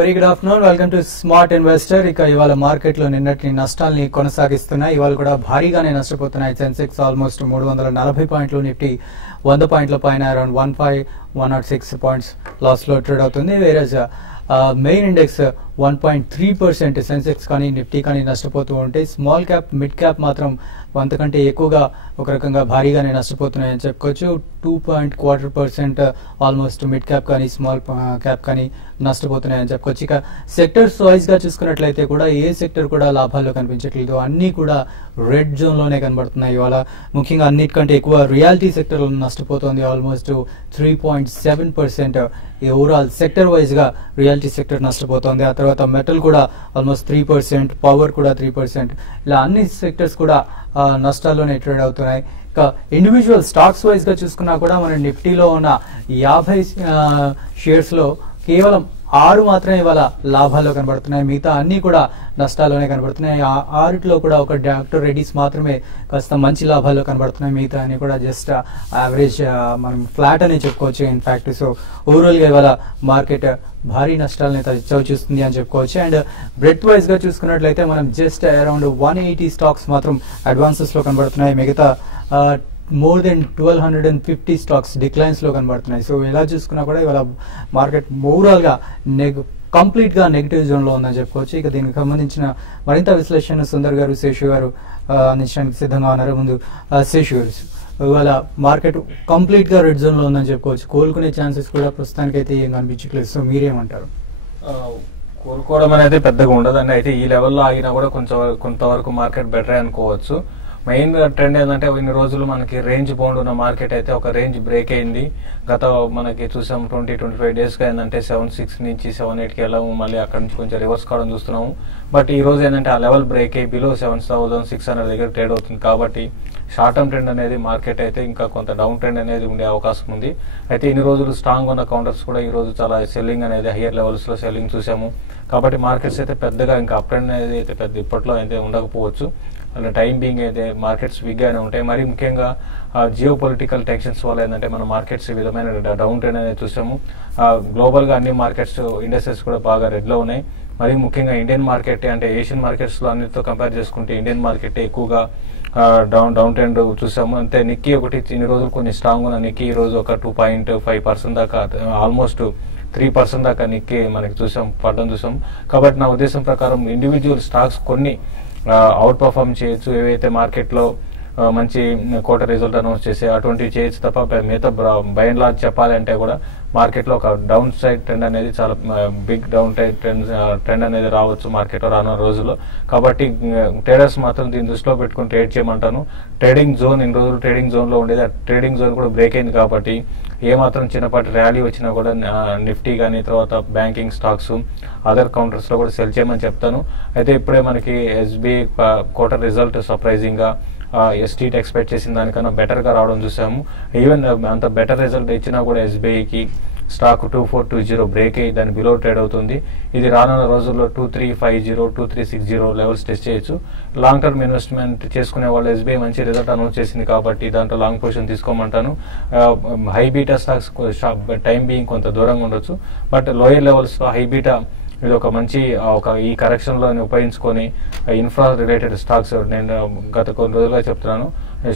Very good afternoon, welcome to smart investor. ఇక ఇవాళ మార్కెట్లో నిన్నటి నష్టాల్ని కొనసాగిస్తున్నాయి. ఇవాళ కూడా భారీగానే నష్టపోతున్నాయి. సెన్సెక్స్ ఆల్మోస్ట్ 340 పాయింట్లు, నిఫ్టీ 100 పాయింట్ల పైన అరౌండ్ 106 పాయింట్స్ లాస్ లో ట్రేడ్ అవుతుంది. వేరేజ్ మెయిన్ ఇండెక్స్ 1.3% సెన్సెక్స్ కానీ నిఫ్టీ కానీ నష్టపోతూ ఉంటే స్మాల్ క్యాప్ మిడ్ క్యాప్ మాత్రం అంతకంటే ఎక్కువగా ఒక రకంగా భారీగానే నష్టపోతున్నాయని చెప్పుకోవచ్చు. 2.25% ఆల్మోస్ట్ మిడ్ క్యాప్ కానీ స్మాల్ క్యాప్ కానీ నష్టపోతున్నాయని చెప్పుకోవచ్చు. ఇక సెక్టర్స్ వైజ్ గా చూసుకున్నట్లయితే కూడా ఏ సెక్టర్ కూడా లాభాల్లో కనిపించట్లేదు. అన్ని కూడా రెడ్ జోన్ లోనే కనబడుతున్నాయి. ఇవాళ ముఖ్యంగా అన్నిటికంటే ఎక్కువ రియాలిటీ సెక్టర్ నష్టపోతుంది. ఆల్మోస్ట్ 3.7% ఓవరాల్ సెక్టర్ వైజ్ గా రియాలిటీ సెక్టర్ నష్టపోతుంది. ఆ తర్వాత మెటల్ కూడా ఆల్మోస్ట్ 3%, పవర్ కూడా 3%, ఇలా అన్ని సెక్టర్స్ కూడా నష్టాల్లోనే ట్రేడ్ అవుతున్నాయి. ఇక ఇండివిజువల్ స్టాక్స్ వైజ్ గా చూసుకున్నా కూడా మన నిఫ్టీలో ఉన్న 50 షేర్స్ లో కేవలం 6 మాత్రమే ఇవాళ లాభాల్లో కనబడుతున్నాయి. మిగతా అన్ని కూడా నష్టాల్లోనే కనబడుతున్నాయి. ఆ 6లో కూడా ఒక డాక్టర్ రెడ్డిస్ మాత్రమే కాస్త మంచి లాభాల్లో కనబడుతున్నాయి. మిగతా అన్ని కూడా జస్ట్ యావరేజ్, మనం ఫ్లాట్ అనే చెప్పుకోవచ్చు ఇన్ఫాక్ట్. సో ఓవరాల్ గా ఇవాళ మార్కెట్ భారీ నష్టాలని చవి చూస్తుంది అని చెప్పుకోవచ్చు. అండ్ బ్రెడ్ వైజ్ గా చూసుకున్నట్లయితే మనం జస్ట్ అరౌండ్ 180 స్టాక్స్ మాత్రం అడ్వాన్సెస్ లో కనబడుతున్నాయి. మిగతా మోర్ దెన్ 1250 స్టాక్స్ డిక్లైన్స్ లో కనబడుతున్నాయి. సో ఇలా చూసుకున్నా కూడా ఇవాళ మార్కెట్ ఓవరాల్ గా కంప్లీట్ గా నెగిటివ్ జోన్ లో ఉందని చెప్పుకోవచ్చు. ఇక దీనికి సంబంధించిన మరింత విశ్లేషణ సుందర్ గారు, శేషు గారు అందించడానికి సిద్ధంగా ఉన్నారు. ముందు శేషు గారు, ఇవాళ మార్కెట్ కంప్లీట్ గా రెడ్ జోన్ లో ఉందని చెప్పుకోవచ్చు. కోలుకునే ఛాన్సెస్ కూడా ప్రస్తుతానికైతే ఏం కనిపించట్లేదు. సో మీరేమంటారు? కోలుకోవడం అనేది పెద్దగా ఉండదండి. అయితే ఈ లెవెల్లో ఆగినా కూడా కొంతవరకు మార్కెట్ బెటర్ అనుకోవచ్చు. మెయిన్ ట్రెండ్ ఏంటంటే ఇన్ని రోజులు మనకి రేంజ్ బౌండ్ ఉన్న మార్కెట్ అయితే ఒక రేంజ్ బ్రేక్ అయింది. గత మనకి చూసాం 20-25 డేస్ గా ఏంటంటే 7.6 నుంచి 7.8కి వెళ్ళాము. మళ్ళీ అక్కడ నుంచి కొంచెం రివర్స్ కావడం చూస్తున్నాము. బట్ ఈ రోజు ఏంటంటే ఆ లెవెల్ బ్రేక్ అయ్యి బిలో 7,600 దగ్గర ట్రేడ్ అవుతుంది. కాబట్టి షార్ట్ టర్మ్ ట్రెండ్ అనేది మార్కెట్ అయితే ఇంకా కొంత డౌన్ ట్రెండ్ అనేది ఉండే అవకాశం ఉంది. అయితే ఇన్ని రోజులు స్ట్రాంగ్ ఉన్న కౌంటర్స్ కూడా ఈ రోజు చాలా సెల్లింగ్ అనేది హయ్యర్ లెవెల్స్ లో సెల్లింగ్ చూసాము. కాబట్టి మార్కెట్స్ అయితే పెద్దగా ఇంకా అప్ ట్రెండ్ అనేది అయితే పెద్ద ఇప్పట్లో అయితే ఉండకపోవచ్చు. అలా టైం బీయింగ్ అయితే మార్కెట్స్ వీక్ గానే ఉంటాయి. మరి ముఖ్యంగా జియో పొలిటికల్ టెన్షన్స్ వల్ల ఏంటంటే మన మార్కెట్స్ ఈ విధమైన డౌన్ ట్రెండ్ అనేది చూసాము. గ్లోబల్ గా అన్ని మార్కెట్స్ ఇండస్ట్రీస్ కూడా బాగా రెడ్ లో ఉన్నాయి. మరి ముఖ్యంగా ఇండియన్ మార్కెట్ అంటే ఏషియన్ మార్కెట్స్ లో అన్నిటితో కంపేర్ చేసుకుంటే ఇండియన్ మార్కెట్ ఎక్కువగా డౌన్ ట్రెండ్ చూసాము. అంతే నిక్కీ ఒకటి ఇన్ని రోజులు కొన్ని స్ట్రాంగ్ ఉన్న నిక్కీ ఈ రోజు ఒక 2.5% దాకా, ఆల్మోస్ట్ 3% దాకా నిక్కీ మనకి పడడం చూసాం. కాబట్టి నా ఉద్దేశం ప్రకారం ఇండివిజువల్ స్టాక్స్ కొన్ని అవుట్ పర్ఫార్మ్ చేయొచ్చు. ఏవైతే మార్కెట్ లో మంచి క్వార్టర్ రిజల్ట్ అనౌన్స్ చేసి అటువంటివి చేయొచ్చు తప్ప మిగతా బై అండ్ లార్జ్ చెప్పాలంటే కూడా మార్కెట్ లో ఒక డౌన్ సైడ్ ట్రెండ్ అనేది చాలా బిగ్ డౌన్ సైడ్ ట్రెండ్ అనేది రావచ్చు మార్కెట్ లో రానున్న రోజుల్లో. కాబట్టి ట్రేడర్స్ మాత్రం దీన్ని దృష్టిలో పెట్టుకుని ట్రేడ్ చేయమంటాను. ట్రేడింగ్ జోన్ ఇన్ని రోజులు ట్రేడింగ్ జోన్ లో ఉండేది, ఆ ట్రేడింగ్ జోన్ కూడా బ్రేక్ అయింది. కాబట్టి ఏమాత్రం చిన్నపాటి ర్యాలీ వచ్చినా కూడా నిఫ్టీ కానీ తర్వాత బ్యాంకింగ్ స్టాక్స్ అదర్ కౌంటర్స్ లో కూడా సెల్ చేయమని చెప్తాను. అయితే ఇప్పుడే మనకి SBI క్వార్టర్ రిజల్ట్ సర్ప్రైజింగ్ గా స్ట్రీట్ ఎక్స్పెక్ట్ చేసిన దానికన్నా బెటర్ గా రావడం చూసాము. ఈవెన్ అంత బెటర్ రిజల్ట్ ఇచ్చినా కూడా SBIకి స్టాక్ 2420 బ్రేక్ అయ్యి దాని బిలో ట్రేడ్ అవుతుంది. ఇది రానున్న రోజుల్లో 2350, 2360 లెవెల్స్ టెస్ట్ చేయొచ్చు. లాంగ్ టర్మ్ ఇన్వెస్ట్మెంట్ చేసుకునే వాళ్ళు SBI మంచి రిజల్ట్ అనౌన్స్ చేసింది కాబట్టి దాంట్లో లాంగ్ పొజిషన్ తీసుకోమంటాను. High beta stocks time being కొంత దూరంగా ఉండొచ్చు. బట్ లోయర్ లెవెల్స్ లో హై బీటా ఇది ఒక మంచి ఈ కరెక్షన్ లో ఉపయోగించుకొని ఇన్ఫ్రా రిలేటెడ్ స్టాక్స్ నేను గత కొన్ని రోజులుగా చెప్తున్నాను.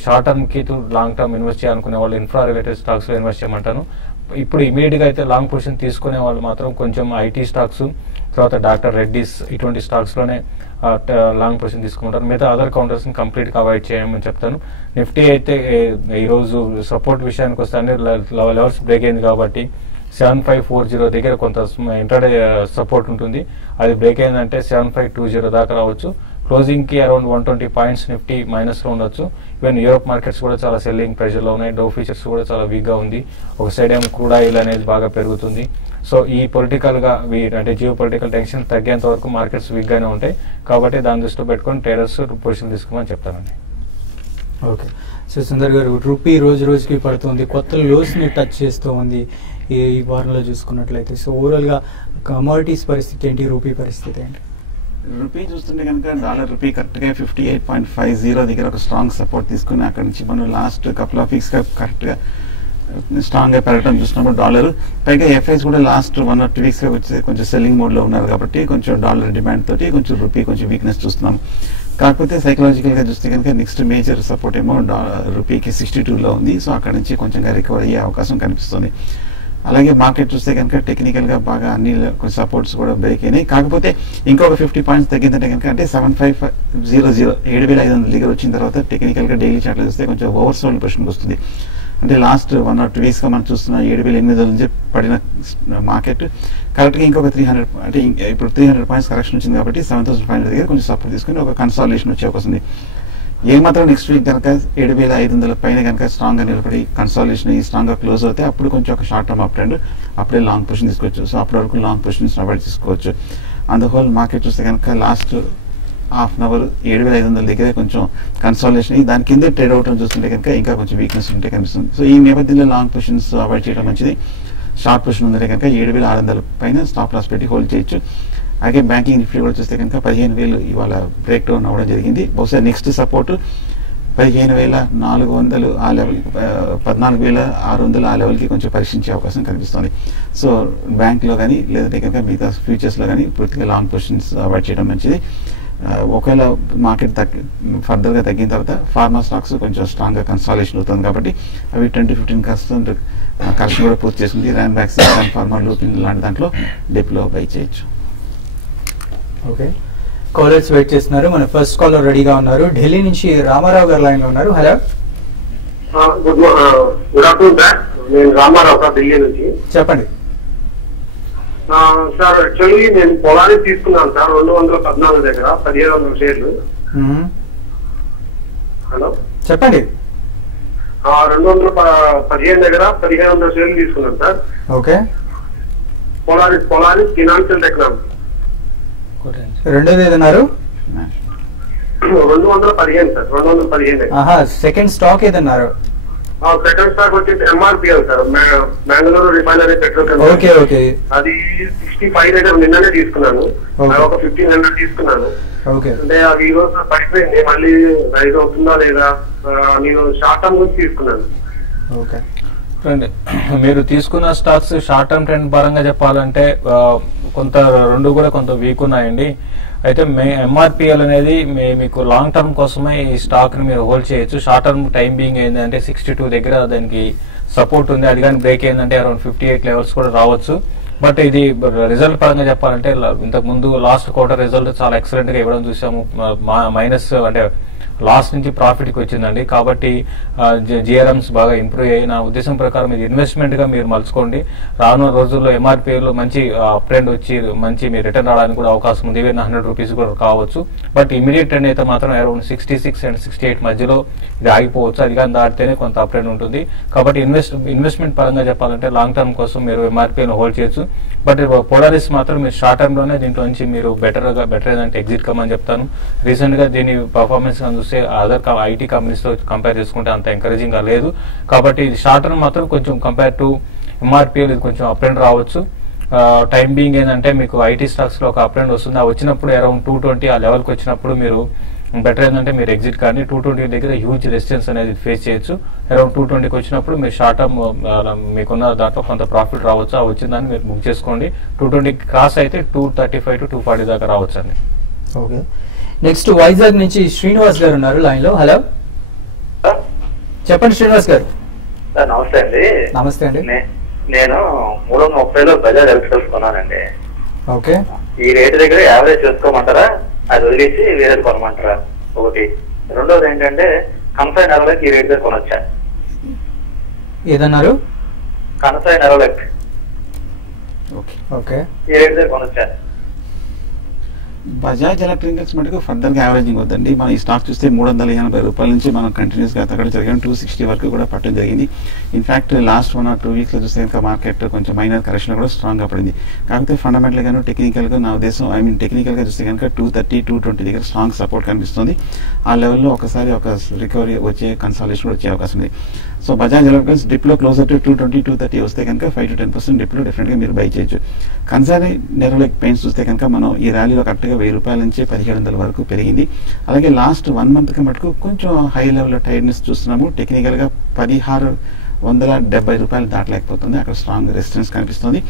షార్ట్ టర్మ్ కి లాంగ్ టర్మ్ ఇన్వెస్ట్ చేయాలనుకునే వాళ్ళు ఇన్ఫ్రా రిలేటెడ్ స్టాక్స్ లో ఇన్వెస్ట్ చేయమంటాను. ఇప్పుడు ఇమీడియట్ గా అయితే లాంగ్ పొజిషన్ తీసుకునే వాళ్ళు మాత్రం కొంచెం ఐటీ స్టాక్స్ తర్వాత డాక్టర్ రెడ్డిస్ ఇటువంటి స్టాక్స్ లోనే లాంగ్ పొజిషన్ తీసుకుంటారు. మిగతా అదర్ కౌంటర్స్ ని కంప్లీట్ గా అవాయిడ్ చేయమని చెప్తాను. నిఫ్టీ అయితే ఈ రోజు సపోర్ట్ విషయానికి వస్తే అన్ని లెవెల్స్ బ్రేక్ అయింది కాబట్టి 7540 దగ్గర కొంత ఇంటర్డే సపోర్ట్ ఉంటుంది. అది బ్రేక్ అయిందంటే 7520 దాకా రావచ్చు. క్లోజింగ్ కి అరౌండ్ 120 పాయింట్స్ నిఫ్టీ మైనస్ లో ఉండొచ్చు. ఈవెన్ యూరోప్ మార్కెట్స్ కూడా చాలా సెల్లింగ్ ప్రెషర్ లో ఉన్నాయి. డౌ ఫ్యూచర్స్ కూడా చాలా వీక్ గా ఉంది. ఒక సైడ్ ఏమో క్రూడ్ ఆయిల్ అనేది బాగా పెరుగుతుంది. సో ఈ పొలిటికల్ గా అంటే జియో పొలిటికల్ టెన్షన్ తగ్గేంత వరకు మార్కెట్స్ వీక్ గానే ఉంటాయి. కాబట్టి దాని దృష్టిలో పెట్టుకొని ట్రేడర్స్ పొజిషన్ తీసుకోమని చెప్తానండి. ఓకే, సో సుందర్ గారు, రూపీ రోజు రోజుకి పడుతుంది, కొత్త లోస్ ని టచ్ చేస్తూ ఉంది ఈ వారంలో చూసుకున్నట్లయితే. సో ఓవరాల్ గా కమోడిటీస్ పరిస్థితి ఏంటి, రూపీ పరిస్థితి ఏంటి? రూపీ చూస్తుంటే కనుక డాలర్ రూపీ కరెక్ట్ గా 58.50 దగ్గర ఒక స్ట్రాంగ్ సపోర్ట్ తీసుకుని అక్కడ నుంచి మనం లాస్ట్ కపుల్ ఆఫ్ వీక్స్ గా కరెక్ట్ గా స్ట్రాంగ్ గా పెరగడం చూసినప్పుడు డాలర్, పైగా ఎఫ్ఐస్ కూడా లాస్ట్ 1 or 2 weeks గా వచ్చి కొంచెం సెల్లింగ్ మోడ్ లో ఉన్నారు కాబట్టి కొంచెం డాలర్ డిమాండ్ తోటి కొంచెం రూపీ కొంచెం వీక్నెస్ చూస్తున్నాం. కాకపోతే సైకలాజికల్ గా చూస్తే కనుక నెక్స్ట్ మేజర్ సపోర్ట్ ఏమో రూపీకి 62 లో ఉంది. సో అక్కడ నుంచి కొంచెంగా రికవర్ అయ్యే అవకాశం కనిపిస్తుంది. అలాగే మార్కెట్ చూస్తే కనుక టెక్నికల్ గా బాగా అన్ని సపోర్ట్స్ కూడా బ్రేక్ అయినాయి. కాకపోతే ఇంకొక 50 పాయింట్స్ తగ్గిందంటే కనుక అంటే 7500 7500 దగ్గర వచ్చిన తర్వాత టెక్నికల్ గా డైలీ చార్ట్ చూస్తే కొంచెం ఓవర్ సోల్డ్ పొజిషన్ వస్తుంది. అంటే లాస్ట్ 1 or 2 weeks గా మనం చూస్తున్న 7800 నుంచి పడిన మార్కెట్ కరెక్ట్ గా ఇంకొక 300 అంటే ఇప్పుడు 300 పాయింట్స్ కరెక్షన్ వచ్చింది కాబట్టి 7500 దగ్గర కొంచెం సపోర్ట్ తీసుకుని ఒక కన్సాలిడేషన్ వచ్చే అవకాశం ఉంది. ఏమాత్రం నెక్స్ట్ వీక్ కనుక 7500 పైన కనుక స్ట్రాంగ్ గా నిలబడి కన్సాలిడేషన్ స్ట్రాంగ్ గా క్లోజ్ అవుతే అప్పుడు కొంచెం ఒక షార్ట్ టర్మ్ అప్ ట్రెండ్ అప్పుడే లాంగ్ పొజిషన్ తీసుకోవచ్చు. సో అప్పటి వరకు లాంగ్ పొజిషన్స్ అవాయిడ్ తీసుకోవచ్చు. అండ్ హోల్ మార్కెట్ చూస్తే కనుక లాస్ట్ హాఫ్ అన్ అవర్ 7500 దగ్గర కొంచెం కన్సాలిడేషన్ దాని కింద ట్రేడ్ అవుట్ చూస్తుంటే కనుక ఇంకా కొంచెం వీక్నెస్ ఉంటే కనిపిస్తుంది. సో ఈ నేపథ్యంలో లాంగ్ పొజిషన్స్ అవాయిడ్ చేయడం మంచిది. షార్ట్ పొజిషన్ ఉందంటే కనుక 7600 పైన స్టాప్ లాస్ పెట్టి హోల్డ్ చేయొచ్చు. అలాగే బ్యాంకింగ్ నిఫ్టీ కూడా చూస్తే కనుక 15000 ఇవాళ బ్రేక్ డౌన్ అవ్వడం జరిగింది. బహుశా నెక్స్ట్ సపోర్ట్ 15400 ఆ లెవెల్ 14600 ఆ లెవెల్కి కొంచెం పరీక్షించే అవకాశం కనిపిస్తుంది. సో బ్యాంక్లో కానీ లేదంటే కనుక మిగతా ఫ్యూచర్స్లో కానీ పూర్తిగా లాంగ్ పొజిషన్స్ అవాయిడ్ చేయడం మంచిది. ఒకవేళ మార్కెట్ ఫర్దర్గా తగ్గిన తర్వాత ఫార్మా స్టాక్స్ కొంచెం స్ట్రాంగ్గా కన్సాలిడేషన్ అవుతుంది కాబట్టి అవి 10-15% కరెక్షన్ కూడా పూర్తి చేసింది. ర్యాన్ వ్యాక్సిన్ ఫార్మా లూపింగ్ లాంటి దాంట్లో డిప్లో బై చేయొచ్చు. ఓకే, కాలర్స్ వెయిట్ చేస్తున్నారు. మన ఫస్ట్ కాలర్ రెడీగా ఉన్నారు. ఢిల్లీ నుంచి రామారావు గారు లైన్ లో ఉన్నారు. Hello, good afternoon sir. నేను రామారావు సార్, ఢిల్లీ నుంచి. చెప్పండి సార్. యాక్చువల్లీ నేను పొలాన్ని తీసుకున్నాను సార్ 214 దగ్గర 1500 షేర్లు. హలో, చెప్పండి. 215 దగ్గర 1500 షేర్లు తీసుకున్నాను సార్. ఓకే, పొలాన్ని ఫినాన్షియల్ టెక్నాలజీ. రెండోది ఏదన్నారు? 215 సార్, 215. సెకండ్ స్టాక్ ఏదన్నారు? సెకండ్ స్టాక్ వచ్చేసి MRPL sir, Bengaluru refinery petrol. Okay okay, అది 65 దగ్గర నిన్ననే తీసుకున్నాను. ఒక 1500 తీసుకున్నాను. ఓకే, అంటే అది ఈ రోజు పడిపోయింది. మళ్ళీ రైజ్ అవుతుందా లేదా నేను షార్ట్ టర్మ్ గురించి తీసుకున్నాను. ఓకే, మీరు తీసుకున్న స్టాక్స్ షార్ట్ టర్మ్ ట్రెండ్ పరంగా చెప్పాలంటే కొంత రెండు కూడా కొంత వీక్ ఉన్నాయండి. అయితే ఎంఆర్పిఎల్ అనేది మీకు లాంగ్ టర్మ్ కోసమే ఈ స్టాక్ ని మీరు హోల్డ్ చేయొచ్చు. షార్ట్ టర్మ్ టైం బీయింగ్ ఏంటంటే 62 దగ్గర దానికి సపోర్ట్ ఉంది. అది కానీ బ్రేక్ అయిందంటే అరౌండ్ 58 లెవెల్స్ కూడా రావచ్చు. బట్ ఇది రిజల్ట్ పరంగా చెప్పాలంటే ఇంతకు ముందు లాస్ట్ క్వార్టర్ రిజల్ట్ చాలా ఎక్సలెంట్ గా ఇవ్వడం చూసాము. మైనస్ అంటే లాస్ నుంచి ప్రాఫిట్ కి వచ్చిందండి. కాబట్టి జిఆర్ఎంస్ బాగా ఇంప్రూవ్ అయ్యి నా ఉద్దేశం ప్రకారం ఇది ఇన్వెస్ట్మెంట్ గా మీరు మలుచుకోండి. రానున్న రోజుల్లో ఎంఆర్పిఎల్ లో మంచి అప్ ట్రెండ్ వచ్చి మంచి మీరు రిటర్న్ రావడానికి కూడా అవకాశం ఉంది. ఈవెన్ 100 రూపీస్ కూడా కావచ్చు. బట్ ఇమీడియట్ ట్రెండ్ అయితే మాత్రం అరౌండ్ 66 and 68 మధ్యలో ఇది ఆగిపోవచ్చు. అది కానీ దాటితేనే కొంత అప్ ట్రెండ్ ఉంటుంది. కాబట్టి ఇన్వెస్ట్మెంట్ పరంగా చెప్పాలంటే లాంగ్ టర్మ్ కోసం మీరు ఎంఆర్పిఎల్ హోల్డ్ చేయొచ్చు. బట్ పోలారిస్ మాత్రం మీరు షార్ట్ టర్మ్ లోనే దీంట్లో నుంచి మీరు బెటర్ ఏదంటే ఎగ్జిట్ కమ్మని చెప్తాను. రీసెంట్ గా దీని పర్ఫార్మెన్స్ చూస్తే అదర్ ఐటీ కంపెనీస్ తో కంపేర్ చేసుకుంటే అంత ఎంకరేజింగ్ గా లేదు. కాబట్టి ఇది షార్ట్ టర్మ్ మాత్రం కొంచెం కంపేర్ టు ఎంఆర్పిఎల్ ఇది కొంచెం అప్ ట్రెండ్ రావచ్చు. టైం బీయింగ్ ఏంటంటే మీకు ఐటీ స్టాక్స్ లో ఒక అప్ ట్రెండ్ వస్తుంది. ఆ వచ్చినప్పుడు అరౌండ్ 220 ఆ లెవెల్కి వచ్చినప్పుడు మీరు బెటర్ ఏంటంటే మీరు ఎగ్జిట్ కానీ 220 దగ్గర హ్యూజ్ రెసిస్టెన్స్ అనేది ఫేస్ చేయొచ్చు. అరౌండ్ 220కి వచ్చినప్పుడు మీరు షార్ట్ టర్మ్ మీకున్న దాంట్లో కొంత ప్రాఫిట్ రావచ్చు. ఆ వచ్చిన దాన్ని మీరు బుక్ చేసుకోండి. 220 క్రాస్ అయితే 235 to 240 దాకా రావచ్చు అండి. ఓకే, నెక్స్ట్ వైజాగ్ నుంచి శ్రీనివాస్ గారు ఉన్నారు లైన్ లో. హలో, చెప్పండి శ్రీనివాస్ గారు. నమస్తే అండి. నమస్తే అండి. నేను 330లో బజాజ్ ఎలక్ట్రికల్స్ కొన్నానండి. ఓకే, ఈ రేటు దగ్గర యావరేజ్ చేసుకోమంటారా, అది వదిలేసి వేరేది కొనమంటారా? ఒకటి. రెండోది ఏంటంటే కన్సైన్ నెరలకి ఈ రేటు దగ్గర కొనొచ్చా? ఏదన్నారు? కన్సైన్ నెరలక్ ఓకే, ఈ రేటు దగ్గర కొనొచ్చా? బజాజ్ ఎలక్ట్రికల్స్ మటుకు ఫర్దర్ గా యావరేజింగ్ వద్దండి. మనం ఈ స్టాక్ చూస్తే 380 రూపాయల నుంచి మనం కంటిన్యూస్ గా తగ్గడం జరిగింది. 260 వరకు కూడా పట్టడం జరిగింది. ఇన్ఫాక్ట్ లాస్ట్ 1 or 2 వీక్స్ లో చూస్తే కనుక మార్కెట్ కొంచెం మైనర్ కరెక్షన్ కూడా స్ట్రాంగ్ గా పడింది. కాకపోతే ఫండమెంటల్ గాను టెక్నికల్ గా నా ఉద్దేశం టెక్నికల్ గా చూస్తే కనుక 230, 220 దగ్గర స్ట్రాంగ్ సపోర్ట్ కనిపిస్తుంది. ఆ లెవెల్లో ఒకసారి ఒక రికవరీ వచ్చే కన్సాలిడేషన్ వచ్చే అవకాశం ఉంది. సో బజాజ్ ఎలక్ట్రికల్స్ డిప్ లో క్లోజర్ టు 220, 230 వస్తే కనుక 5 to 10% డిప్ లో డెఫినెట్ గా మీరు బై చేయొచ్చు. కన్సారీ నెరోలెక్ పెయింట్స్ చూస్తే కనుక మనం ఈ ర్యాలీలో కరెక్ట్ గా 1000 రూపాయల నుంచి 1700 వరకు పెరిగింది. అలాగే లాస్ట్ 1 month కి మటుకు కొంచెం హై లెవెల్ టైర్డ్నెస్ చూస్తున్నాము. టెక్నికల్ గా 16 రూపాయలు దాటలేకపోతుంది. అక్కడ స్ట్రాంగ్ రెసిస్టెన్స్ కనిపిస్తుంది.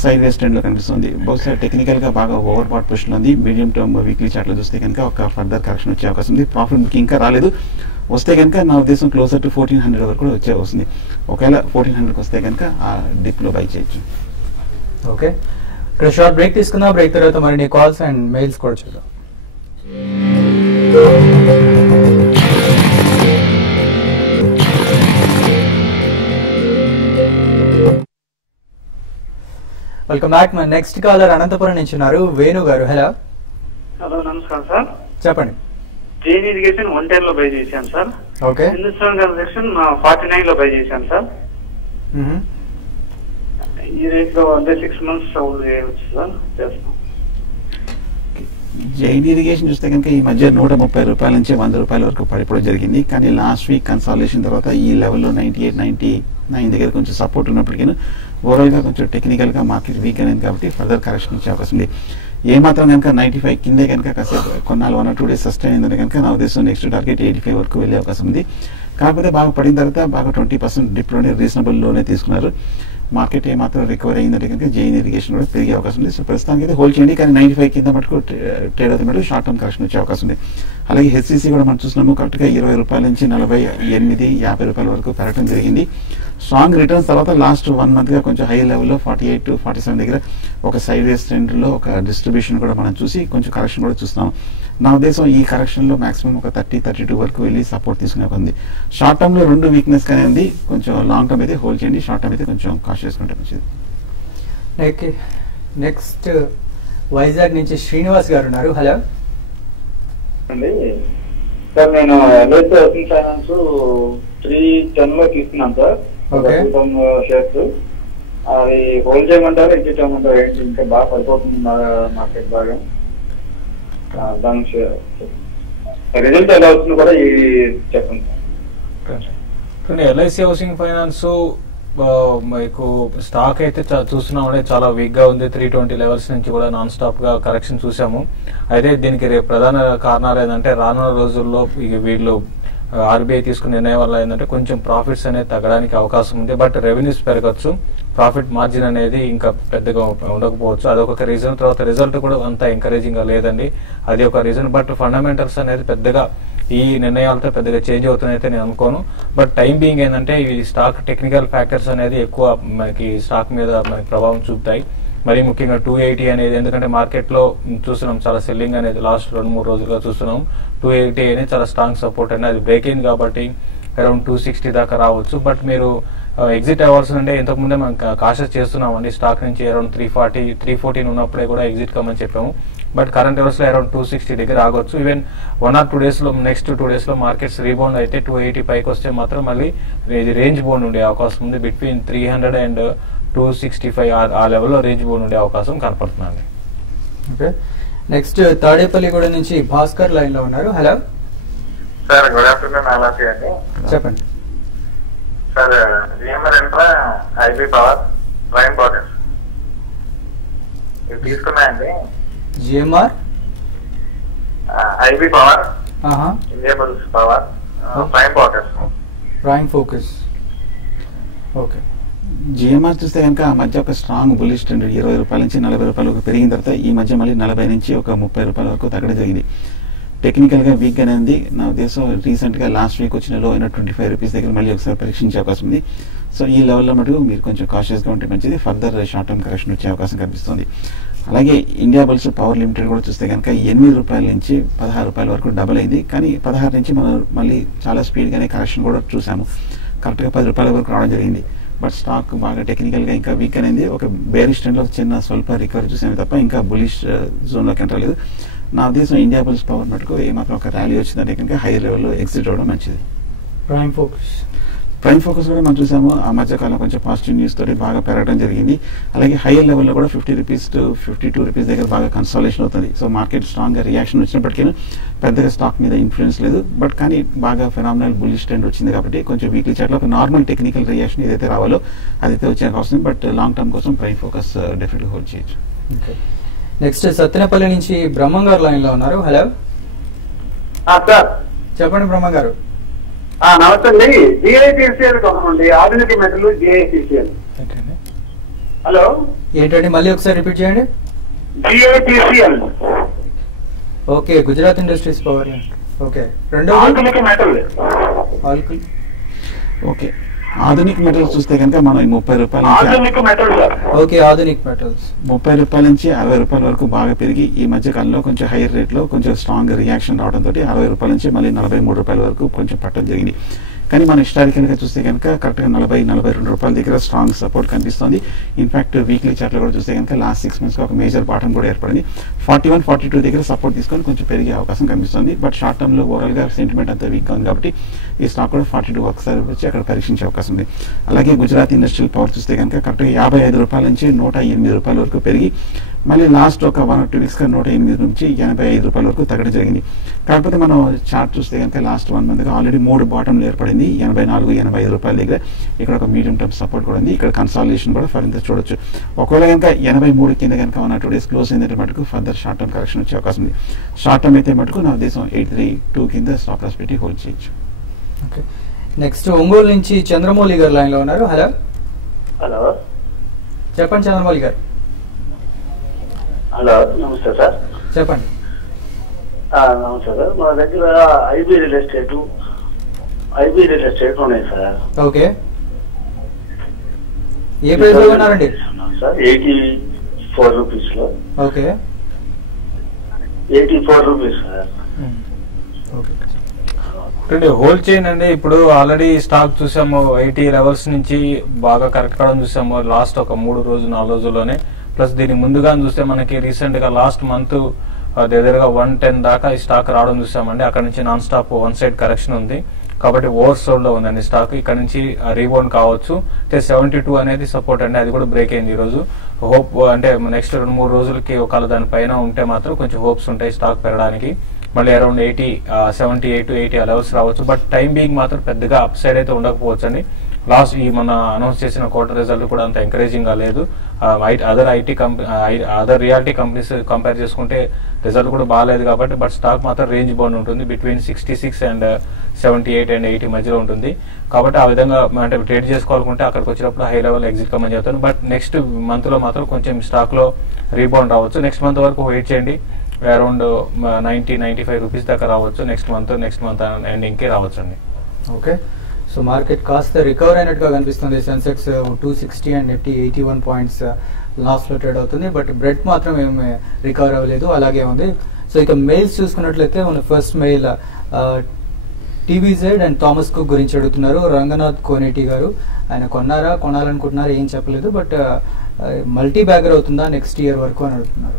సైడ్ వేస్ ట్రెండ్ లో కనిపిస్తుంది. బహుశా టెక్నికల్ గా బాగా ఓవర్ బాట్ పొజిషన్ ఉంది. మీడియం టర్మ్ వీక్లీ చార్ట్ లో చూస్తే కనుక ఒక ఫర్దర్ కరెక్షన్ వచ్చే అవకాశం ఉంది. ప్రాఫిట్ బుకింగ్ ఇంకా రాలేదు. వస్తే కనుక నా ఉద్దేశం క్లోజర్ టు 1400 వరకు కూడా వచ్చే వస్తుంది. ఒకవేళ 1400కి వస్తే కనుక ఆ డిప్ లో బై చేయొచ్చు. ఓకే, ఇక్కడ షార్ట్ బ్రేక్ తీసుకుందాం. బ్రేక్ తర్వాత మరిన్ని కాల్స్ అండ్ మెయిల్స్ కూడా చూద్దాం. Welcome back. మన నెక్స్ట్ కాలర్ అనంతపురం నుంచి ఉన్నారు, వేణు గారు. హలో. హలో, నమస్కారం సార్. చెప్పండి. జైన్ ఇరిగేషన్ 110 లో బై చేశాను సార్. ఓకే. హిందుస్థాన్ కన్స్ట్రక్షన్ 49 లో బై చేశాను సార్. ఈ రేట్ లో అంటే 6 months వచ్చు సార్. చేస్తాం. జైన్ ఇరిగేషన్ చూస్తే కనుక ఈ మధ్య 130 రూపాయల నుంచి 100 రూపాయల వరకు పడిపోవడం జరిగింది. కానీ లాస్ట్ వీక్ కన్సాలిడేషన్ తర్వాత ఈ లెవెల్లో 98, 99 దగ్గర కొంచెం సపోర్ట్ ఉన్నప్పటికీ ఓవరాల్ గా కొంచెం టెక్నికల్ గా మార్కెట్ వీక్ అనేది కాబట్టి ఫర్దర్ కరెక్షన్ ఇచ్చే అవకాశం ఉంది. ఏమాత్రం కనుక 95 కిందే కనుక కాసేపు కొన్నాళ్ళు 1 or 2 days సస్టైన్ అయిందంటే కనుక నా ఉద్దేశం నెక్స్ట్ టార్గెట్ 85 వరకు వెళ్ళే అవకాశం ఉంది. కాకపోతే బాగా పడిన తర్వాత బాగా 20% డిప్ లోనే రీజనబుల్ లోనే తీసుకున్నారు. మార్కెట్ ఏమాత్రం రికవర్ అయిందంటే కనుక జైన్ ఇరిగేషన్ కూడా పెరిగే అవకాశం ఉంది. సో ప్రస్తుతానికి అయితే హోల్డ్ చేయండి. కానీ 95 కింద మటుకు ట్రేడ్ అవుతున్నట్టు షార్ట్ టర్మ్ కరెక్షన్ వచ్చే అవకాశం ఉంది. అలాగే హెచ్సిసి కూడా మనం చూస్తున్నాము కరెక్ట్ గా 20 రూపాయల నుంచి 48, 50 రూపాయల వరకు పెరగడం జరిగింది. స్ట్రాంగ్ రిటర్న్స్ తర్వాత లాస్ట్ 1 month గా కొంచెం హై లెవెల్లో 48 to 47 దగ్గర ఒక సైడ్ వేస్ ట్రెండ్ లో ఒక డిస్ట్రిబ్యూషన్ కూడా మనం చూసి కొంచెం కరెక్షన్ కూడా చూస్తున్నాం. నా ఉద్దేశం ఈ కరెక్షన్ లో మాక్సిమం ఒక 30-32 వరకు వెళ్ళి సపోర్ట్ తీసుకునే ఉంది. షార్ట్ టర్మ్ లో 2 వీక్నెస్ కానీ ఉంది. కొంచెం లాంగ్ టర్మ్ అయితే హోల్డ్ చేయండి. షార్ట్ టర్మ్ అయితే కొంచెం కాషియస్ ఉంటే మంచిది. నెక్స్ట్ వైజాగ్ నుంచి శ్రీనివాస్ గారు ఉన్నారు. హలో అండి సార్, నేను ఎల్ఐసి హౌసింగ్ ఫైనాన్స్ 310 లో తీసుకున్నాను సార్. షేర్స్ అది హోల్డ్ చేయమంటారు, ఎగ్జిట్ చేయమంటారు? ఏంటి ఇంకా బాగా పడిపోతుంది మార్కెట్ బాగా. దాని రిజల్ట్ ఎలా అవుతుంది కూడా చెప్పండి సార్. ఎల్ఐసి హౌసింగ్ ఫైనాన్స్ మీకు స్టాక్ అయితే చూస్తున్నామంటే చాలా వీక్ గా ఉంది. 320 లెవెల్స్ నుంచి కూడా నాన్ స్టాప్ గా కరెక్షన్ చూసాము. అయితే దీనికి ప్రధాన కారణాలు ఏంటంటే రానున్న రోజుల్లో వీళ్ళు ఆర్బీఐ తీసుకున్న నిర్ణయం వల్ల ఏంటంటే కొంచెం ప్రాఫిట్స్ అనేది తగ్గడానికి అవకాశం ఉంది. బట్ రెవెన్యూస్ పెరగచ్చు, ప్రాఫిట్ మార్జిన్ అనేది ఇంకా పెద్దగా ఉండకపోవచ్చు. అదొక రీజన్. తర్వాత రిజల్ట్ కూడా అంత ఎంకరేజింగ్ గా లేదండి, అది ఒక రీజన్. బట్ ఫండమెంటల్స్ అనేది పెద్దగా ఈ నిర్ణయాలతో పెద్దగా చేంజ్ అవుతుందైతే నేను అనుకోను. బట్ టైం బీయింగ్ ఏంటంటే ఈ స్టాక్ టెక్నికల్ ఫ్యాక్టర్స్ అనేది ఎక్కువ మనకి స్టాక్ మీద మనకి ప్రభావం చూపుతాయి. మరి ముఖ్యంగా 280 అనేది, ఎందుకంటే మార్కెట్ లో చూస్తున్నాం చాలా సెల్లింగ్ అనేది లాస్ట్ 2-3 రోజులుగా చూస్తున్నాం. 280 అనేది చాలా స్ట్రాంగ్ సపోర్ట్ అనేది, అది బ్రేక్ అయింది కాబట్టి అరౌండ్ 260 దాకా రావచ్చు. బట్ మీరు ఎగ్జిట్ అవ్వాల్సి ఉంటే ఇంతకుముందే మనం కాషస్ చేస్తున్నామండి. స్టాక్ నుంచి అరౌండ్ 340, 314 ఉన్నప్పుడే కూడా ఎగ్జిట్ కమ్మని చెప్పాము. బట్ కరెంట్ అవర్స్ లో అరౌండ్ 260 దగ్గర ఆగొచ్చు. ఈవెన్ 1 or 2 days లో నెక్స్ట్ 2 days లో మార్కెట్స్ రీబౌండ్ అయితే 280 పైకి వస్తే మాత్రం మళ్ళీ ఇది రేంజ్ బౌండ్ ఉండే అవకాశం ఉంది. బిట్వీన్ 300 and 265 ఆ లెవెల్లో రేంజ్ బౌండ్ ఉండే అవకాశం కనపడుతుంది. ఓకే, నెక్స్ట్ తాడేపల్లిగూడ నుంచి భాస్కర్ లైన్ లో ఉన్నారు. Hello sir, good afternoon. అలాగే అండి, చెప్పండి sir. GMR infra, IB power, prime batters ఇవి తీసుకున్నాయండి. GMR, IB power, Indiabulls power, prime batters, prime focus. Okay, GMR చూస్తే కనుక ఆ మధ్య ఒక స్ట్రాంగ్ బుల్లిష్ ట్రెండ్ 20 రూపాయల నుంచి 40 రూపాయలకు పెరిగిన తర్వాత ఈ మధ్య మళ్ళీ 40 నుంచి ఒక 30 రూపాయల వరకు తగ్గడం జరిగింది. టెక్నికల్ గా వీక్ గానే ఉంది. నా ఉద్దేశం రీసెంట్ గా లాస్ట్ వీక్ వచ్చిన లో అయిన 25 రూపీస్ దగ్గర మళ్ళీ ఒకసారి పరీక్షించే అవకాశం ఉంది. సో ఈ లెవెల్లో మటుకు మీరు కొంచెం కాషియస్ గా ఉంటే మంచిది. ఫర్దర్ షార్ట్ టర్మ్ కరెక్షన్ వచ్చే అవకాశం కనిపిస్తుంది. అలాగే ఇండియా బుల్స్ పవర్ లిమిటెడ్ కూడా చూస్తే కనుక 8 రూపాయల నుంచి 16 రూపాయల వరకు డబుల్ అయింది. కానీ 16 నుంచి మనం మళ్ళీ చాలా స్పీడ్ గానే కరెక్షన్ కూడా చూసాము. కరెక్ట్ గా 10 రూపాయల వరకు రావడం జరిగింది. బట్ స్టాక్ బాగా టెక్నికల్ గా ఇంకా వీక్ అనేది, ఒక బేరిష్ ట్రెండ్ లో చిన్న స్వల్ప రికవరీ చూసాము తప్ప ఇంకా బులిష్ జోన్ లోకి ఎంటలేదు. నా ఉద్దేశం ఇండియా బుల్స్ పవర్ మటుకు ఏమాత్రం ఒక ర్యాలీ వచ్చిందంటే కనుక హై లెవెల్లో ఎగ్జిట్ అవ్వడం మంచిది. ప్రైమ్ ఫోకస్, ప్రైమ్ ఫోకస్ కూడా మనం చూసాము ఆ మధ్యకాలం కొంచెం పాజిటివ్ న్యూస్ తోటి బాగా పెరగడం జరిగింది. అలాగే హైయర్ లెవెల్లో కూడా 50 రూపీస్ టు 52 రూపీస్ దగ్గర బాగా కన్సాలేషన్ అవుతుంది. సో మార్కెట్ స్ట్రాంగ్ గా రియాక్షన్ వచ్చినప్పటికీ పెద్దగా స్టాక్ మీద ఇన్ఫ్లుయెన్స్ లేదు. బట్ కానీ బాగా ఫెనామినల్ బుల్లిష్ ట్రెండ్ వచ్చింది కాబట్టి కొంచెం వీక్లీ చార్ట్ లో ఒక నార్మల్ టెక్నికల్ రియాక్షన్ ఏదైతే రావాలో అదైతే వచ్చే అవకాశం. బట్ లాంగ్ టర్మ్ కోసం ప్రైమ్ ఫోకస్ డెఫినెట్ గా హోల్డ్ చేయొచ్చు. నెక్స్ట్ సత్తెనపల్లి నుంచి బ్రహ్మం గారు లైన్ లో ఉన్నారు. హలో సార్, చెప్పండి బ్రహ్మం గారు. నమస్తే అండి. జిఐసిసిఎల్ కాకుండా ఆధునిక మెటల్ జిఐసిసిఎల్. హలో, ఏంటండి మళ్ళీ ఒకసారి రిపీట్ చేయండి. GICCL. Okay, Gujarat industries power. Okay, రెండో Adhunik metal. Okay, Adhunik metals చూస్తే కనుక మనం 30 రూపాయల ఆధునిక metal sir. Okay, Adhunik metals 30 రూపాయల నుంచి 60 రూపాయల వరకు బాగా పెరిగి ఈ మధ్య కాలంలో కొంచెం హైయర్ రేట్ లో కొంచెం స్ట్రాంగ్ రియాక్షన్ రావడంతో 60 రూపాయల నుంచి మళ్ళీ 43 రూపాయల వరకు కొంచెం పట్టడం జరిగింది. కానీ మనం హిస్టారికల్ గా చూస్తే కనుక కరెక్ట్ గా 40-42 రూపాయల దగ్గర స్ట్రాంగ్ సపోర్ట్ కనిపిస్తుంది. ఇన్ఫాక్ట్ వీక్లీ చార్ట్ లో కూడా చూస్తే కనుక లాస్ట్ 6 మంత్స్ ఒక మేజర్ బాటం కూడా ఏర్పడింది. 41-42 దగ్గర సపోర్ట్ తీసుకొని కొంచెం పెరిగే అవకాశం కనిపిస్తుంది. బట్ షార్ట్ టర్మ్ లో ఓవరాల్ గా సెంటిమెంట్ అంతా వీక్ గా ఉంది కాబట్టి ఈ స్టాక్ కూడా 42 ఒకసారి వచ్చి అక్కడ పరీక్షించే అవకాశం ఉంది. అలాగే గుజరాత్ ఇండస్ట్రియల్ పవర్ చూస్తే కనుక కరెక్ట్ గా 55 రూపాయల నుంచి 108 రూపాయల వరకు పెరిగి మళ్ళీ లాస్ట్ ఒక 1 or 2 వీక్స్ గా 108 నుంచి 85 రూపాయల వరకు తగ్గడం జరిగింది. కాకపోతే మనం చార్ట్ చూస్తే కనుక లాస్ట్ 1 మంత్ గా ఆల్రెడీ 3 బాటంలు ఏర్పడింది. 84-85 రూపాయల దగ్గర ఇక్కడ ఒక మీడియం టర్మ్ సపోర్ట్ కూడా ఉంది. ఇక్కడ కన్సాలిడేషన్ కూడా ఫలితం చూడొచ్చు. ఒకవేళ కనుక 83 కింద కనుక 1 or 2 డేస్ క్లోజ్ అయినట్టు మటుకు ఫర్దర్ షార్ట్ టర్మ్ కరెక్షన్ వచ్చే అవకాశం ఉంది. షార్ట్ టర్మ్ అయితే మటుకు నా ఉద్దేశం 832 కింద స్టాప్ లాస్ పెట్టి హోల్డ్ చేయొచ్చు. ఓకే, నెక్స్ట్ ఒంగోలు నుంచి చంద్రమౌళి గారు లైన్ లో ఉన్నారు. హలో, హలో, చెప్పండి చంద్రమౌళి గారు. హలో, నమస్తే సార్. చెప్పండి. నమస్తే సార్. మా దగ్గర ఐబీ రియల్ ఎస్టేట్ ఉన్నాయి సార్. ఓకే, ఏ ప్రైస్ లో ఉన్నారండి? సార్ 84 రూపీస్ లో. Okay, 84 rupees sir. Okay, hold చేయండి. ఇప్పుడు ఆల్రెడీ స్టాక్ చూసాము 80 లెవెల్స్ నుంచి బాగా కరెక్ట్ కావడం చూసాము లాస్ట్ ఒక 3-4 రోజుల్లోనే. ప్లస్ దీని ముందుగా చూస్తే మనకి రీసెంట్ గా లాస్ట్ మంత్ దగ్గరగా 110 దాకా ఈ స్టాక్ రావడం చూసామండి. అక్కడ నుంచి నాన్ స్టాప్ 1 సైడ్ కరెక్షన్ ఉంది కాబట్టి ఓవర్ సోల్డ్ లో ఉందండి స్టాక్. ఇక్కడ నుంచి రీబౌండ్ కావచ్చు. 72 అనేది సపోర్ట్ అండి, అది కూడా బ్రేక్ అయింది ఈ రోజు. హోప్ అంటే నెక్స్ట్ 2-3 రోజులకి ఒకవేళ దానిపైన ఉంటే మాత్రం కొంచెం హోప్స్ ఉంటాయి స్టాక్ పెరగడానికి. మళ్ళీ అరౌండ్ 78-80 లెవెల్స్ రావచ్చు. బట్ టైం బీయింగ్ మాత్రం పెద్దగా అప్ సైడ్ అయితే ఉండకపోవచ్చు అండి. లాస్ట్ ఈ మన అనౌన్స్ చేసిన క్వార్టర్ రిజల్ట్ కూడా అంత ఎంకరేజింగ్ గా లేదు. అదర్ రియాలిటీ కంపెనీస్ కంపేర్ చేసుకుంటే రిజల్ట్ కూడా బాగాలేదు కాబట్టి. బట్ స్టాక్ మాత్రం రేంజ్ బౌండ్ ఉంటుంది, బిట్వీన్ 66 and 78 and 80 మధ్యలో ఉంటుంది. కాబట్టి ఆ విధంగా అంటే ట్రేడ్ చేసుకోవాలనుకుంటే అక్కడికి వచ్చినప్పుడు హై లెవెల్ ఎగ్జిట్ కమని చెప్తాను. బట్ నెక్స్ట్ మంత్ లో మాత్రం కొంచెం స్టాక్ లో రీబౌండ్ రావచ్చు. నెక్స్ట్ మంత్ వరకు వెయిట్ చేయండి. అరౌండ్ 90-95 రూపీస్ దాకా రావచ్చు. నెక్స్ట్ మంత్ ఎండింగ్ కి రావచ్చు అండి. ఓకే, సో మార్కెట్ కాస్త రికవర్ అయినట్టుగా కనిపిస్తుంది. Sensex 260 and Nifty 81 points loss లో ట్రేడ్ అవుతుంది. బట్ బ్రెడ్ మాత్రం ఏమి రికవర్ అవ్వలేదు, అలాగే ఉంది. సో ఇక మెయిల్స్ చూసుకున్నట్లయితే మన first mail TVZ and Thomas Cook గురించి అడుగుతున్నారు. రంగనాథ్ కోనేటి గారు, ఆయన కొనాలనుకుంటున్నారు, ఏం చెప్పలేదు. బట్ మల్టీ బ్యాగర్ అవుతుందా నెక్స్ట్ ఇయర్ వరకు అని అడుగుతున్నారు.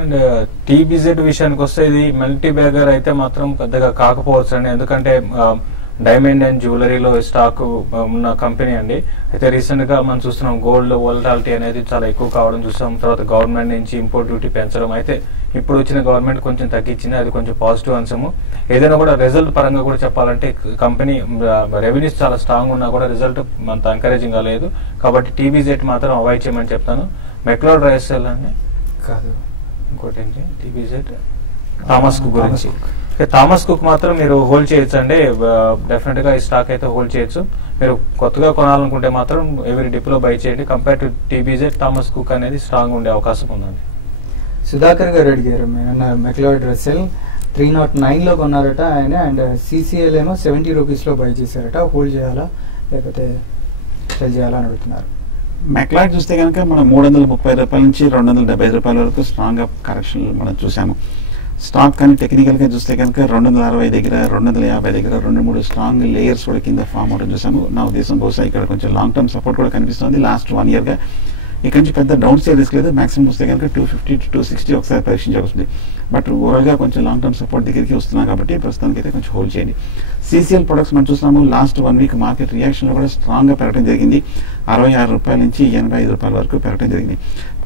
అండ్ టీబీజెడ్ విషయానికి వస్తే ఇది మల్టీ బ్యాగర్ అయితే మాత్రం పెద్దగా కాకపోవచ్చు అండి. ఎందుకంటే డైమండ్ అండ్ జ్యువెలరీలో స్టాక్ ఉన్న కంపెనీ అండి. అయితే రీసెంట్ గా మనం చూస్తున్నాం గోల్డ్ వోలటాలిటీ అనేది చాలా ఎక్కువ కావడం చూసాం. తర్వాత గవర్నమెంట్ నుంచి ఇంపోర్ట్ డ్యూటీ పెంచడం, అయితే ఇప్పుడు వచ్చిన గవర్నమెంట్ కొంచెం తగ్గించింది, అది కొంచెం పాజిటివ్ అంశము. ఏదైనా కూడా రిజల్ట్ పరంగా కూడా చెప్పాలంటే కంపెనీ రెవెన్యూస్ చాలా స్ట్రాంగ్ ఉన్నా కూడా రిజల్ట్ అంత ఎంకరేజింగ్ గా లేదు. కాబట్టి టీబీజెడ్ మాత్రం అవాయిడ్ చేయమని చెప్తాను. మెక్లోడ్ రైసెల్ అండి కాదు, ఇంకోటి ఏంటి టీబీజెడ్ థామస్ కుక్ గురించి. థామస్ కుక్ మాత్రం మీరు హోల్డ్ చేయొచ్చు అండి. డెఫినెట్ గా ఈ స్టాక్ అయితే హోల్డ్ చేయొచ్చు. మీరు కొత్తగా కొనాలనుకుంటే మాత్రం ఎవరి డిప్లో బై చేయండి. Compare to TBZ Thomas cook అనేది స్ట్రాంగ్ ఉండే అవకాశం ఉందండి. సుధాకర్ గారు అడిగారు, మెక్లాయిడ్ రసెల్ 309 లో కొన్నారట ఆయన, అండ్ సిసిఎల్ ఏమో 70 రూపీస్ లో బై చేశారట. హోల్డ్ చేయాలా లేకపోతే సెల్ చేయాలా అని అడుగుతున్నారు. మెక్లాయిడ్ చూస్తే కనుక మనం 330 రూపాయల నుంచి 275 రూపాయల వరకు స్ట్రాంగ్ కరెక్షన్ మనం చూసాము. స్టాక్ కానీ టెక్నికల్ గా చూస్తే కనుక 260 దగ్గర 250 దగ్గర 2-3 స్ట్రాంగ్ లేయర్స్ కూడా కింద ఫామ్ అవడం చూసాము. నా ఉద్దేశం బహుశా ఇక్కడ కొంచెం లాంగ్ టర్మ్ సపోర్ట్ కూడా కనిపిస్తుంది. లాస్ట్ 1 year గా ఇక్కడ నుంచి పెద్ద డౌన్ సైడ్ రిస్క్ లేదు. మాక్సిమం వస్తే కనుక 250-260 ఒకసారి పరీక్షించవస్తుంది. బట్ ఓవరాల్ గా కొంచెం లాంగ్ టర్మ్ సపోర్ట్ దగ్గరికి వస్తున్నాం కాబట్టి ప్రస్తుతానికి అయితే కొంచెం హోల్డ్ చేయండి. సిసిఎల్ ప్రొడక్ట్స్ మనం చూస్తున్నాము. లాస్ట్ 1 week మార్కెట్ రియాక్షన్ లో కూడా స్ట్రాంగ్ గా పెరగడం జరిగింది. 66 రూపాయల నుంచి 85 రూపాయల వరకు పెరగడం జరిగింది.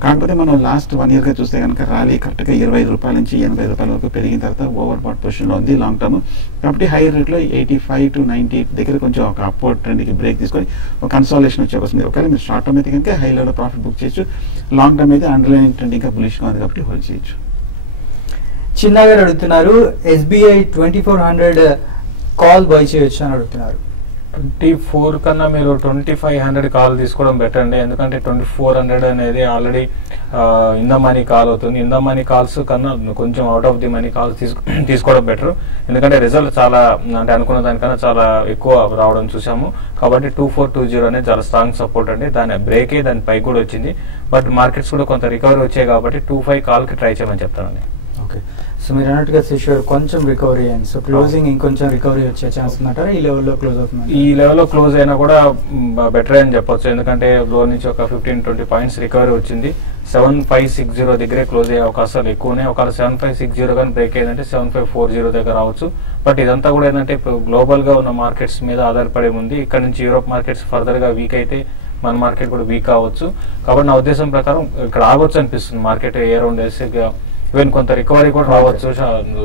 కాకపోతే మనం లాస్ట్ 1 year గా చూస్తే కనుక ర్యాలీ కరెక్ట్ గా 25 రూపాయల నుంచి 80 రూపాయల వరకు పెరిగిన తర్వాత ఓవర్ బాట్ పొజిషన్ లో ఉంది లాంగ్ టర్మ్. కాబట్టి హై రేట్ లో 85-90 దగ్గర కొంచెం ఒక అప్వర్డ్ ట్రెండ్ కి బ్రేక్ తీసుకొని ఒక కన్సాలిడేషన్ వచ్చే వస్తుంది. ఒకవేళ మీరు షార్ట్ టర్మ్ అయితే కనుక హై లెవెల్ ప్రాఫిట్ బుక్ చేయొచ్చు. లాంగ్ టర్మ్ అయితే అండర్లైన్ ట్రెండ్ ఇంకా బులిష్ గా ఉంది కాబట్టి హోల్డ్ చేయొచ్చు. చిన్న గారు అడుగుతున్నారు, ఎస్బీఐ 2400 కాల్ బై చేయొచ్చు అని అడుగుతున్నారు. 24 కన్నా మీరు 2500 కాల్ తీసుకోవడం బెటర్ అండి. ఎందుకంటే 2400 అనేది already in the money call అవుతుంది. ఇన్ ద మనీ కాల్స్ కన్నా కొంచెం out of the money calls తీసుకోవడం బెటర్. ఎందుకంటే రిజల్ట్ చాలా అంటే అనుకున్న దానికన్నా చాలా ఎక్కువ రావడం చూసాము. కాబట్టి 2420 అనేది చాలా స్ట్రాంగ్ సపోర్ట్ అండి. దాని బ్రేక్ అయ్యి దాని పై కూడా వచ్చింది. బట్ మార్కెట్స్ కూడా కొంత రికవరీ వచ్చాయి కాబట్టి 25 కాల్ కి ట్రై చేయమని చెప్తానండి. ఓకే, సో మీరు అన్నట్టుగా శేషర్ కొంచెం రికవరీ అయింది. సో క్లోజింగ్ ఇంకొంచెం రికవరీ వచ్చే ఛాన్స్ ఉందంటారా? ఈ లెవెల్లో క్లోజ్ అవుతుంది? ఈ లెవెల్లో క్లోజ్ అయినా కూడా బెటర్ అని చెప్పొచ్చు. ఎందుకంటే లో నుంచి ఒక 15-20 పాయింట్స్ రికవరీ వచ్చింది. 7560 దగ్గరే క్లోజ్ అయ్యే అవకాశాలు ఎక్కువ ఉన్నాయి. ఒకవేళ 7560 కానీ బ్రేక్ అయ్యిందంటే 7540 దగ్గర రావచ్చు. బట్ ఇదంతా కూడా ఏంటంటే ఇప్పుడు గ్లోబల్ గా ఉన్న మార్కెట్స్ మీద ఆధారపడి ఉంది. ఇక్కడ నుంచి యూరోప్ మార్కెట్స్ ఫర్దర్ గా వీక్ అయితే మన మార్కెట్ కూడా వీక్ అవ్వచ్చు. కాబట్టి నా ఉద్దేశం ప్రకారం ఇక్కడ ఆగొచ్చు అనిపిస్తుంది మార్కెట్. ఏ రౌండ్ వేసి ఈవెన్ కొంత రికవరీ కూడా రావచ్చు.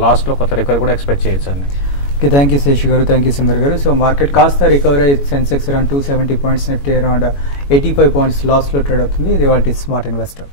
లాస్ట్ లో కొంత రికవరీ కూడా ఎక్స్పెక్ట్ చేయొచ్చు అండి. ఓకే, థ్యాంక్ యూ శేష్ గారు, థ్యాంక్ యూ సుందర్ గారు. సో మార్కెట్ కాస్త రికవరీ అయ్యి Sensex around 270 points, Nifty around 85 points loss లో ట్రేడ్ అవుతుంది. ఇది వాటి స్మార్ట్ ఇన్వెస్టర్.